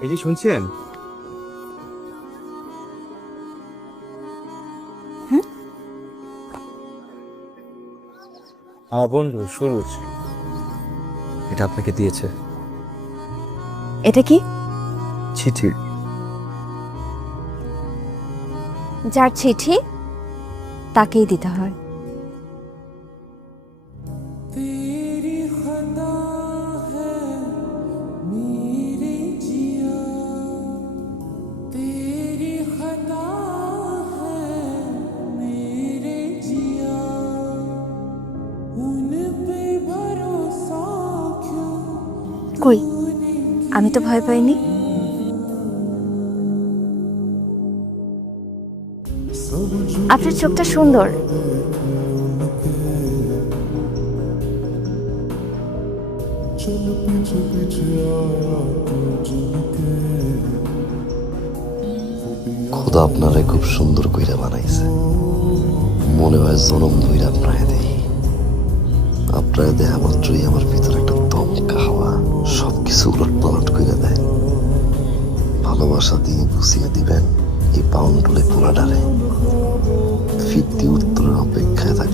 এই যে শুনছেন? আমার বন্ধু সুরজ। এটা আপনাকে দিয়েছে। এটা কি? চিঠি। যার চিঠি তাকেই দিতে হয়। কই? আমি তো ভয় পাইনি। আপনার চোখটা সুন্দর। খোদা আপনারে খুব সুন্দর কইরা বানাইছে। মনে হয় জনম ধইরা আপনারে দেই। আপনারে দেহা মাত্রই আমার ভিতরে কিছু উলট পালট করে দেয়। ভালোবাসা দিয়ে গুছিয়ে দিবেন এই পাউন্ডুলে পুরা ডালে ফিরতি উত্তরের অপেক্ষায় থাকে